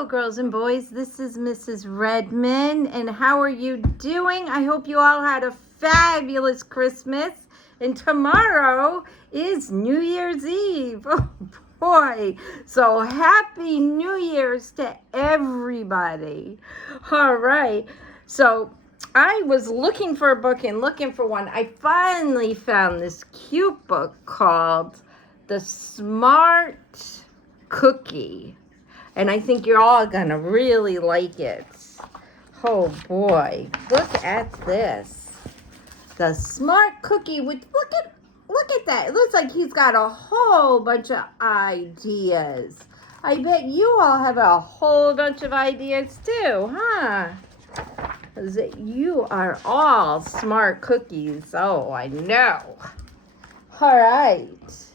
Hello, girls and boys. This is Mrs. Redmond, and how are you doing? I hope you all had a fabulous Christmas, and tomorrow is New Year's Eve. Oh, boy. So happy New Year's to everybody. All right. So I was looking for a book and looking for one. I finally found this cute book called The Smart Cookie. And I think you're all gonna really like it. Oh boy, look at this. The Smart Cookie with look at that. It looks like he's got a whole bunch of ideas. I bet you all have a whole bunch of ideas too, huh? 'Cause you are all smart cookies. Oh, I know. All right.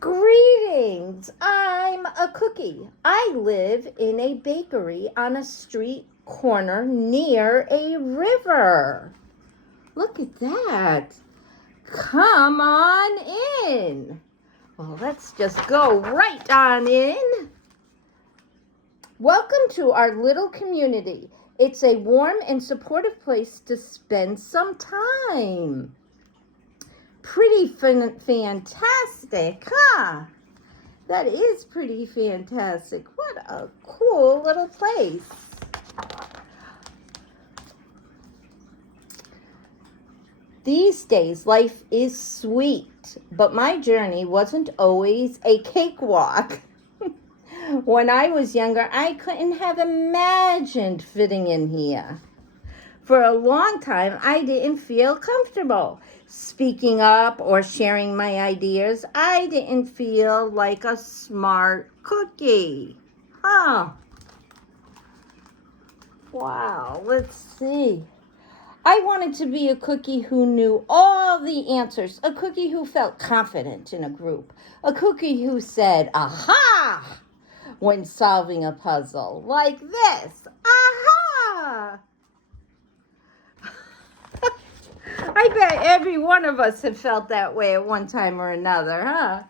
Greetings, I'm a cookie. I live in a bakery on a street corner near a river. Look at that. Come on in. Well, let's just go right on in. Welcome to our little community. It's a warm and supportive place to spend some time. Pretty fantastic, huh? That is pretty fantastic. What a cool little place. These days, life is sweet, but my journey wasn't always a cakewalk. When I was younger, I couldn't have imagined fitting in here. For a long time, I didn't feel comfortable speaking up or sharing my ideas. I didn't feel like a smart cookie. Huh. Wow, let's see. I wanted to be a cookie who knew all the answers, a cookie who felt confident in a group, a cookie who said, aha, when solving a puzzle, like this, aha. I bet every one of us have felt that way at one time or another, huh?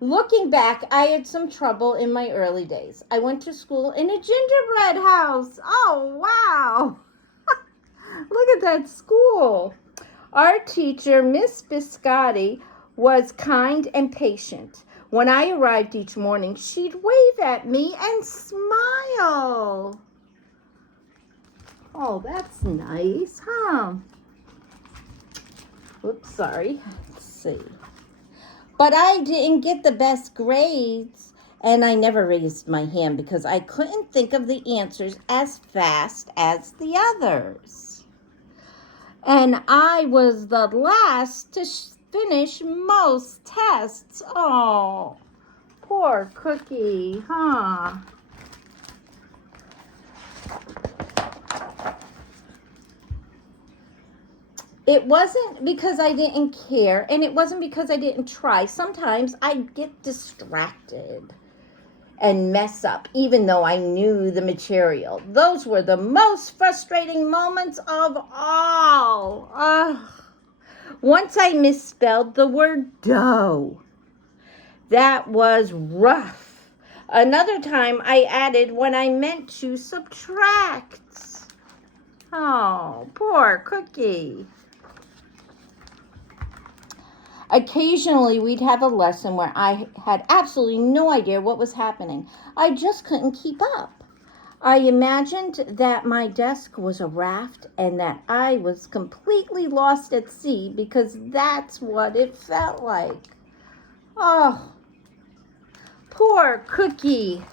Looking back, I had some trouble in my early days. I went to school in a gingerbread house. Oh, wow. Look at that school. Our teacher, Miss Biscotti, was kind and patient. When I arrived each morning, she'd wave at me and smile. Oh, that's nice, huh? Oops, sorry. Let's see. But I didn't get the best grades, and I never raised my hand because I couldn't think of the answers as fast as the others. And I was the last to finish most tests. Oh, poor Cookie, huh? It wasn't because I didn't care, and it wasn't because I didn't try. Sometimes I'd get distracted and mess up, even though I knew the material. Those were the most frustrating moments of all. Once I misspelled the word dough. That was rough. Another time I added when I meant to subtract. Oh, poor Cookie. Occasionally, we'd have a lesson where I had absolutely no idea what was happening. I just couldn't keep up. I imagined that my desk was a raft and that I was completely lost at sea because that's what it felt like. Oh, poor Cookie.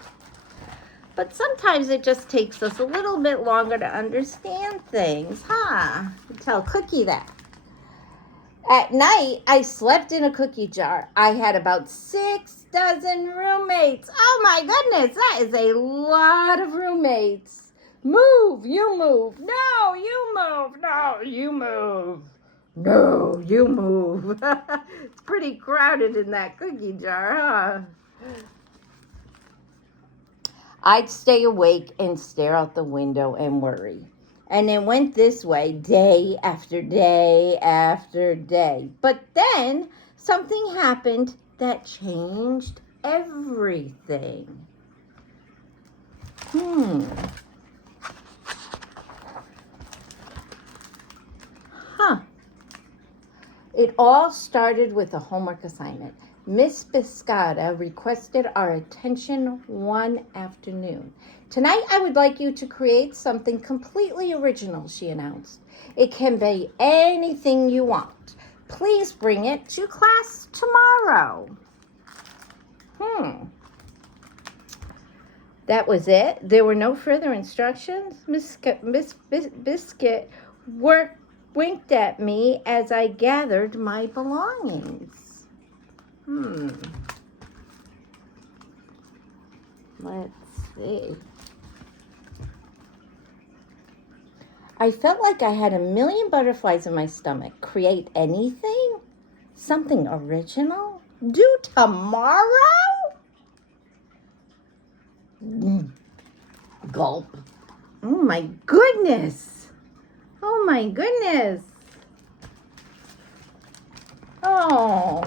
But sometimes it just takes us a little bit longer to understand things, huh? Tell Cookie that. At night, I slept in a cookie jar. I had about 6 dozen roommates. Oh my goodness, that is a lot of roommates. Move, you move. No, you move. No, you move. No, you move. It's pretty crowded in that cookie jar, huh? I'd stay awake and stare out the window and worry. And it went this way day after day after day. But then something happened that changed everything. Hmm. Huh. It all started with a homework assignment. Miss Biscotta requested our attention one afternoon. Tonight, I would like you to create something completely original, she announced. It can be anything you want. Please bring it to class tomorrow. That was it? There were no further instructions? Miss Biscuit winked at me as I gathered my belongings. Let's see. I felt like I had a million butterflies in my stomach. Create anything? Something original? Due tomorrow? Gulp. Oh my goodness. Oh my goodness. Oh.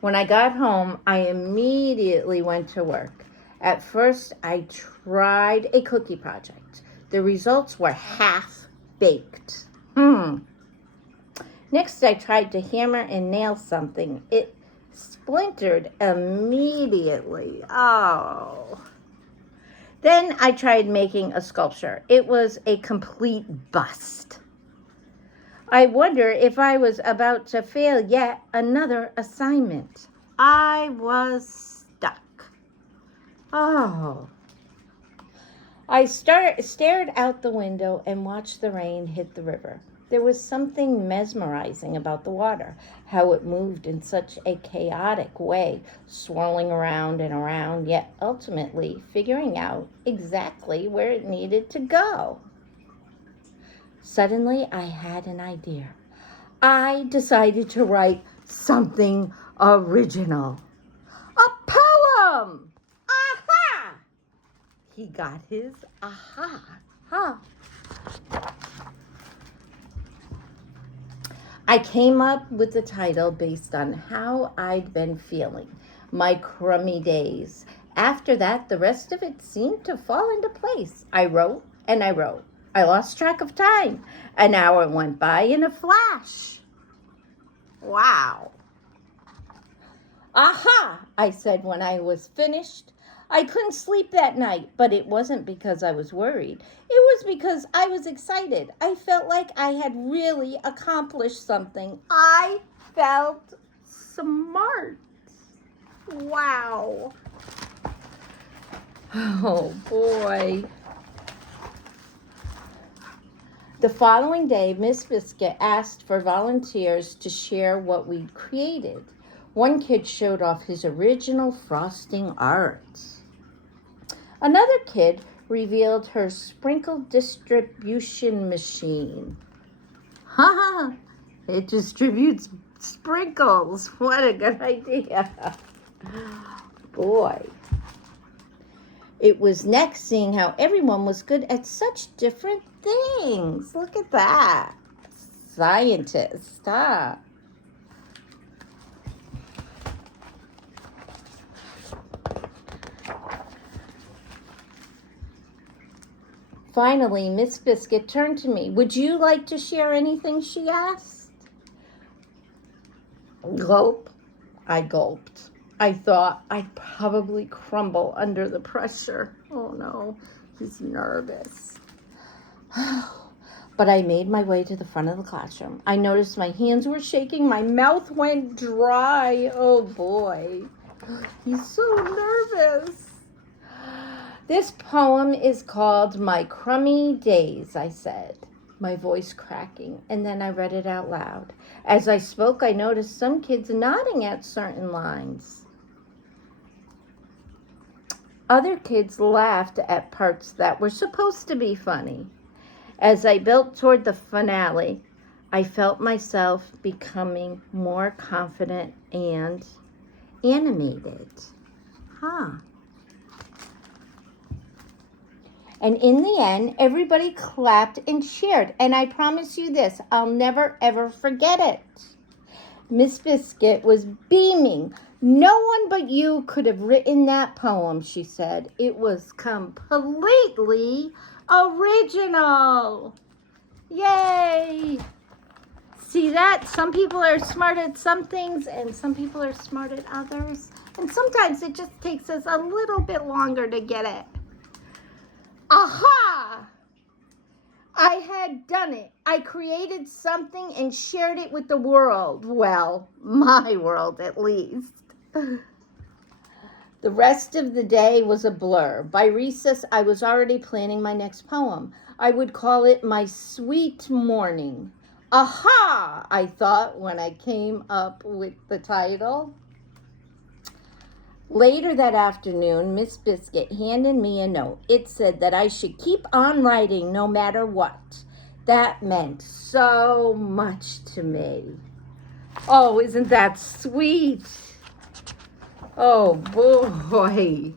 When I got home, I immediately went to work. At first, I tried a cookie project. The results were half-baked. Next, I tried to hammer and nail something. It splintered immediately. Oh. Then I tried making a sculpture. It was a complete bust. I wonder if I was about to fail yet another assignment. I was stuck. Oh. I stared out the window and watched the rain hit the river. There was something mesmerizing about the water, how it moved in such a chaotic way, swirling around and around, yet ultimately figuring out exactly where it needed to go. Suddenly, I had an idea. I decided to write something original. A poem! Aha! He got his aha. Huh. I came up with the title based on how I'd been feeling, my crummy days. After that, the rest of it seemed to fall into place. I wrote and I wrote. I lost track of time. An hour went by in a flash. Wow. Aha, I said when I was finished. I couldn't sleep that night, but it wasn't because I was worried. It was because I was excited. I felt like I had really accomplished something. I felt smart. Wow. Oh, boy. The following day, Miss Biscuit asked for volunteers to share what we'd created. One kid showed off his original frosting art. Another kid revealed her sprinkle distribution machine. Ha! It distributes sprinkles. What a good idea. Boy. It was next seeing how everyone was good at such different things. Look at that. Scientist, huh? Finally, Miss Biscuit turned to me. Would you like to share anything, she asked. Gulp. I gulped. I thought I'd probably crumble under the pressure. Oh no, he's nervous. But I made my way to the front of the classroom. I noticed my hands were shaking. My mouth went dry. Oh boy, he's so nervous. This poem is called My Crummy Days, I said, my voice cracking, and then I read it out loud. As I spoke, I noticed some kids nodding at certain lines. Other kids laughed at parts that were supposed to be funny. As I built toward the finale, I felt myself becoming more confident and animated. And in the end, everybody clapped and cheered. And I promise you this, I'll never, ever forget it. Miss Biscuit was beaming. No one but you could have written that poem, she said. It was completely original. Yay! See that? Some people are smart at some things and some people are smart at others. And sometimes it just takes us a little bit longer to get it. Aha! I had done it. I created something and shared it with the world. Well, my world at least. The rest of the day was a blur. By recess, I was already planning my next poem. I would call it My Sweet Morning. Aha, I thought when I came up with the title. Later that afternoon, Miss Biscuit handed me a note. It said that I should keep on writing no matter what. That meant so much to me. Oh, isn't that sweet? Oh, boy.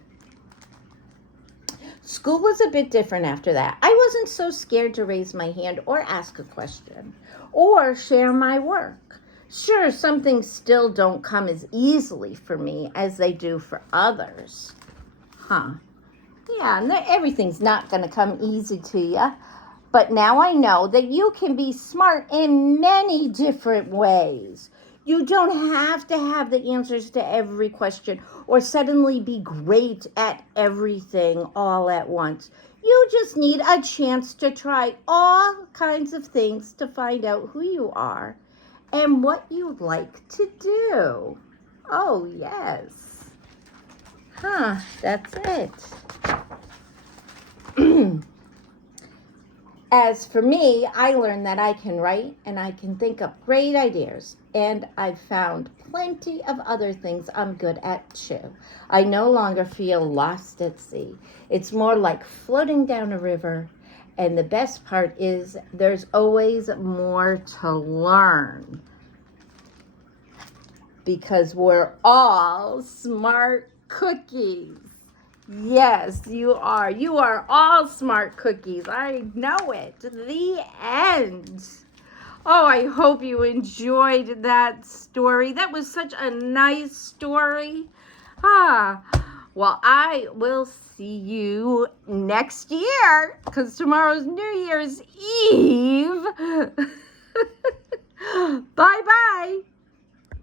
School was a bit different after that. I wasn't so scared to raise my hand or ask a question or share my work. Sure, some things still don't come as easily for me as they do for others. Yeah, everything's not going to come easy to you. But now I know that you can be smart in many different ways. You don't have to have the answers to every question or suddenly be great at everything all at once. You just need a chance to try all kinds of things to find out who you are and what you like to do. Oh, yes. That's it. As for me, I learned that I can write and I can think up great ideas. And I've found plenty of other things I'm good at too. I no longer feel lost at sea. It's more like floating down a river. And the best part is there's always more to learn. Because we're all smart cookies. Yes, you are. You are all smart cookies. I know it. The end. Oh, I hope you enjoyed that story. That was such a nice story. Well, I will see you next year because tomorrow's New Year's Eve. Bye-bye.